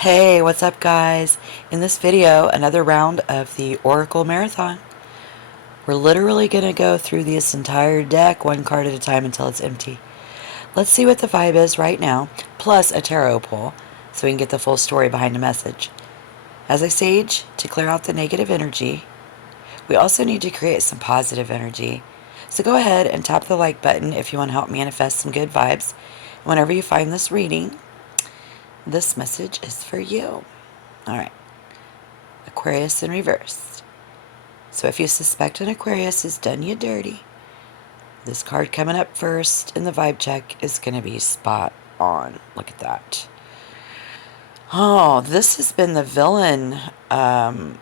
Hey, what's up guys? In this video, another round of the Oracle Marathon. We're literally going to go through this entire deck one card at a time until it's empty. Let's see what the vibe is right now, plus a tarot pull, so we can get the full story behind the message. As I sage to clear out the negative energy, we also need to create some positive energy. So go ahead and tap the like button if you want to help manifest some good vibes. Whenever you find this reading, this message is for you. Alright. Aquarius in reverse. So if you suspect an Aquarius has done you dirty, this card coming up first in the vibe check is going to be spot on. Look at that. Oh, this has been the villain coming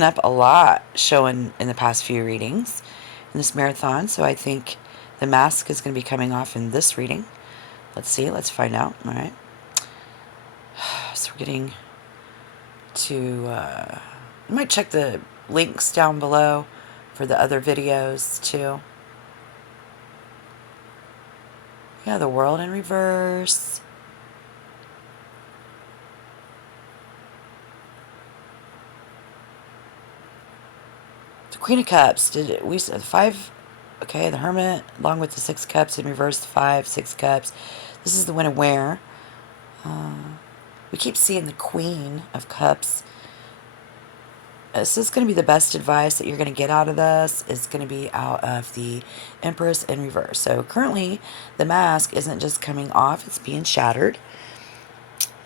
up a lot, showing in the past few readings in this marathon. So I think the mask is going to be coming off in this reading. Let's see. Let's find out. All right. So we're getting to... I might check the links down below for the other videos too. Yeah, the world in reverse. The Queen of Cups. Did we said five? Okay, the Hermit along with the Six Cups in reverse. The Five, Six Cups. This is the When and Where. We keep seeing the Queen of Cups. This is going to be the best advice that you're going to get out of this. Is going to be out of the Empress in reverse. So currently, the mask isn't just coming off, it's being shattered.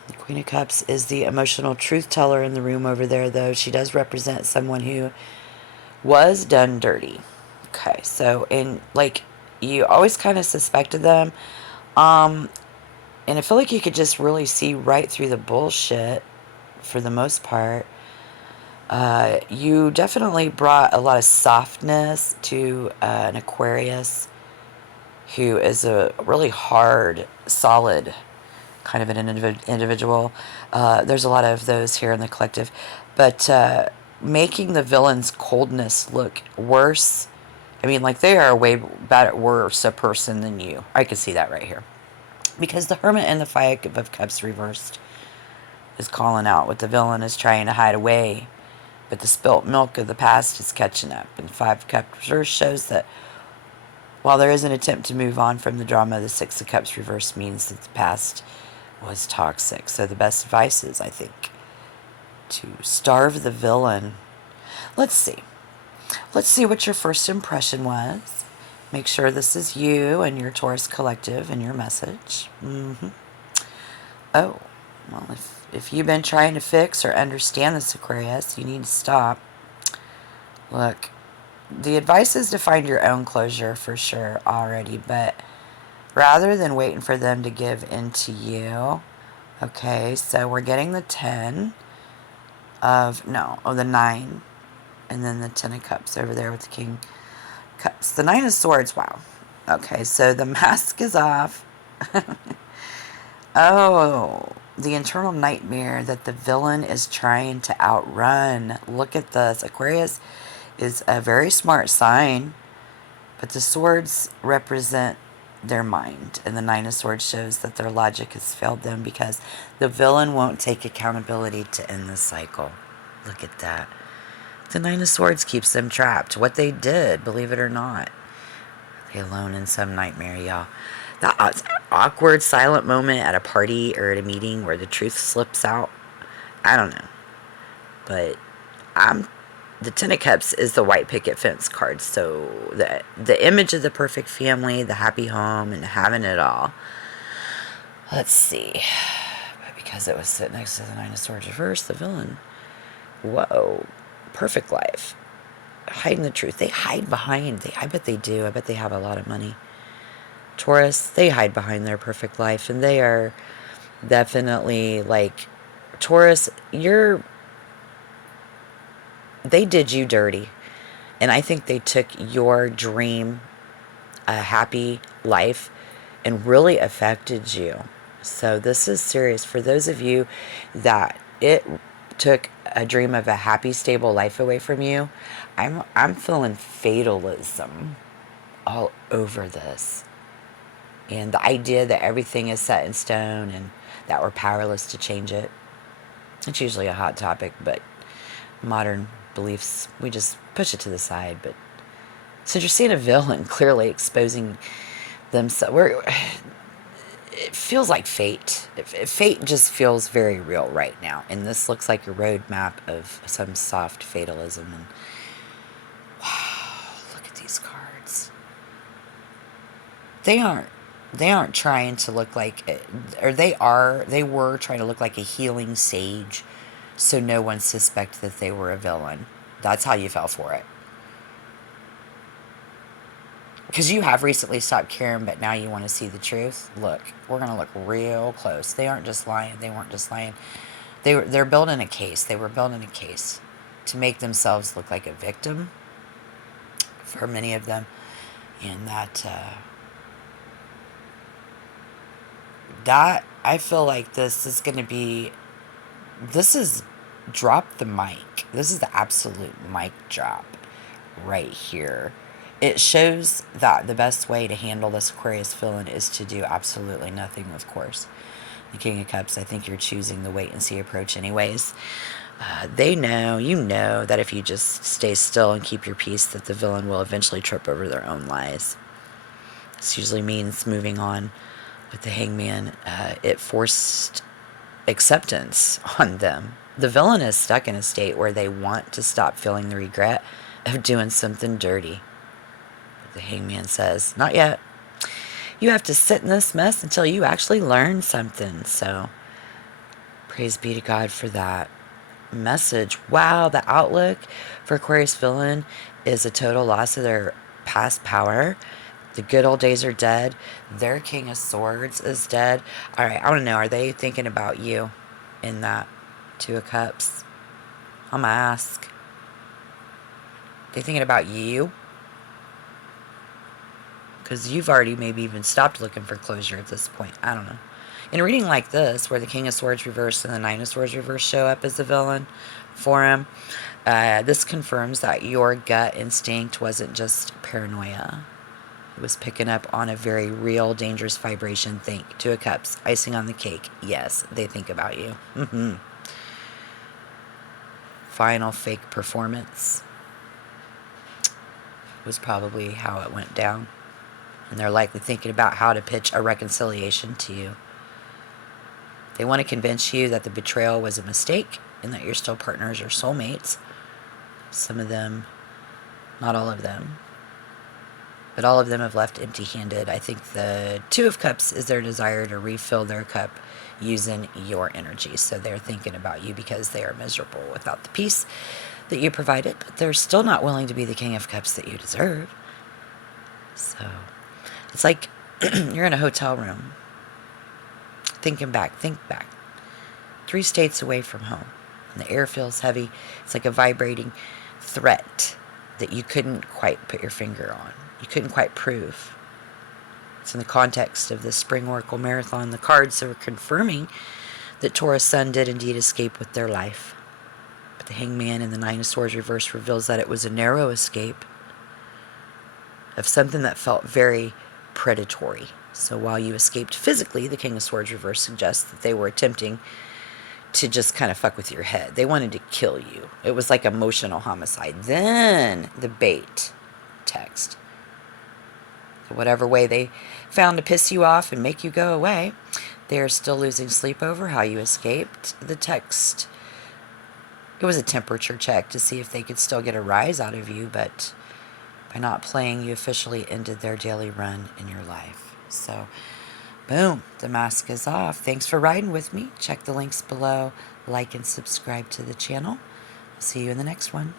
The Queen of Cups is the emotional truth teller in the room over there, though. She does represent someone who was done dirty. Okay, so, and like, you always kind of suspected them. And I feel like you could just really see right through the bullshit for the most part. You definitely brought a lot of softness to an Aquarius who is a really hard, solid kind of an individual. There's a lot of those here in the collective. But making the villain's coldness look worse. I mean, like, they are a way better, worse a person than you. I can see that right here. Because the Hermit and the Five of Cups reversed is calling out what the villain is trying to hide away. But the spilt milk of the past is catching up. And Five of Cups reverse shows that while there is an attempt to move on from the drama, the Six of Cups reverse means that the past was toxic. So the best advice is, I think, to starve the villain. Let's see. Let's see what your first impression was. Make sure this is you and your Taurus collective and your message. Oh, well, if you've been trying to fix or understand this Aquarius, you need to stop. Look, the advice is to find your own closure for sure already, but rather than waiting for them to give in to you. Okay, so we're getting the 10 of, no, oh, the 9. And then the 10 of Cups over there with the King Cups. The 9 of Swords, wow. Okay, so the mask is off. Oh, the internal nightmare that the villain is trying to outrun. Look at this. Aquarius is a very smart sign, but the swords represent their mind, and the 9 of Swords shows that their logic has failed them because the villain won't take accountability to end the cycle. Look at that. The 9 of Swords keeps them trapped. What they did, believe it or not. They alone in some nightmare, y'all. That awkward silent moment at a party or at a meeting where the truth slips out. I don't know. But the 10 of Cups is the white picket fence card. So the image of the perfect family, the happy home, and having it all. Let's see. But because it was sitting next to the 9 of Swords reverse, the villain. Whoa. Perfect life. Hiding the truth. They hide behind. I bet they do. I bet they have a lot of money. Taurus, they hide behind their perfect life. And they are definitely like... Taurus, they did you dirty. And I think they took your dream, a happy life, and really affected you. So this is serious. For those of you that it took a dream of a happy, stable life away from you, I'm feeling fatalism all over this. And the idea that everything is set in stone and that we're powerless to change it. It's usually a hot topic, but modern beliefs, we just push it to the side. But so you're seeing a villain clearly exposing themselves. It feels like fate. Fate just feels very real right now. And this looks like a roadmap of some soft fatalism. And wow, look at these cards. They aren't trying to look like, or they were trying to look like a healing sage so no one suspect that they were a villain. That's how you fell for it. Because you have recently stopped caring, but now you want to see the truth. Look, we're going to look real close. They aren't just lying. They weren't just lying. They're building a case. They were building a case to make themselves look like a victim for many of them. And that I feel like this is going to be, this is drop the mic. This is the absolute mic drop right here. It shows that the best way to handle this Aquarius villain is to do absolutely nothing, of course. The King of Cups, I think you're choosing the wait and see approach anyways. They know, you know, that if you just stay still and keep your peace, that the villain will eventually trip over their own lies. This usually means moving on. With the Hangman, it forced acceptance on them. The villain is stuck in a state where they want to stop feeling the regret of doing something dirty. The Hangman says, not yet. You have to sit in this mess until you actually learn something. So, praise be to God for that message. Wow, the outlook for Aquarius villain is a total loss of their past power. The good old days are dead. Their King of Swords is dead. All right, I want to know, are they thinking about you in that Two of Cups? I'm going to ask. They thinking about you? Because you've already maybe even stopped looking for closure at this point. I don't know. In a reading like this, where the King of Swords reversed and the Nine of Swords reversed show up as the villain for him, this confirms that your gut instinct wasn't just paranoia. It was picking up on a very real, dangerous vibration. Think. Two of Cups. Icing on the cake. Yes, they think about you. Final fake performance was probably how it went down. And they're likely thinking about how to pitch a reconciliation to you. They want to convince you that the betrayal was a mistake and that you're still partners or soulmates. Some of them, not all of them. But all of them have left empty-handed. I think the Two of Cups is their desire to refill their cup using your energy. So they're thinking about you because they are miserable without the peace that you provided. But they're still not willing to be the King of Cups that you deserve. So it's like you're in a hotel room. Think back. 3 states away from home. And the air feels heavy. It's like a vibrating threat that you couldn't quite put your finger on. You couldn't quite prove. It's in the context of the Spring Oracle Marathon. The cards are confirming that Taurus Sun did indeed escape with their life. But the Hangman and the Nine of Swords reverse reveals that it was a narrow escape of something that felt very predatory. So while you escaped physically, the King of Swords reverse suggests that they were attempting to just kind of fuck with your head. They wanted to kill you. It was like emotional homicide. Then the bait text. So whatever way they found to piss you off and make you go away, they are still losing sleep over how you escaped. The text, it was a temperature check to see if they could still get a rise out of you, but by not playing, you officially ended their daily run in your life. So, boom, the mask is off. Thanks for riding with me. Check the links below, like and subscribe to the channel. I'll see you in the next one.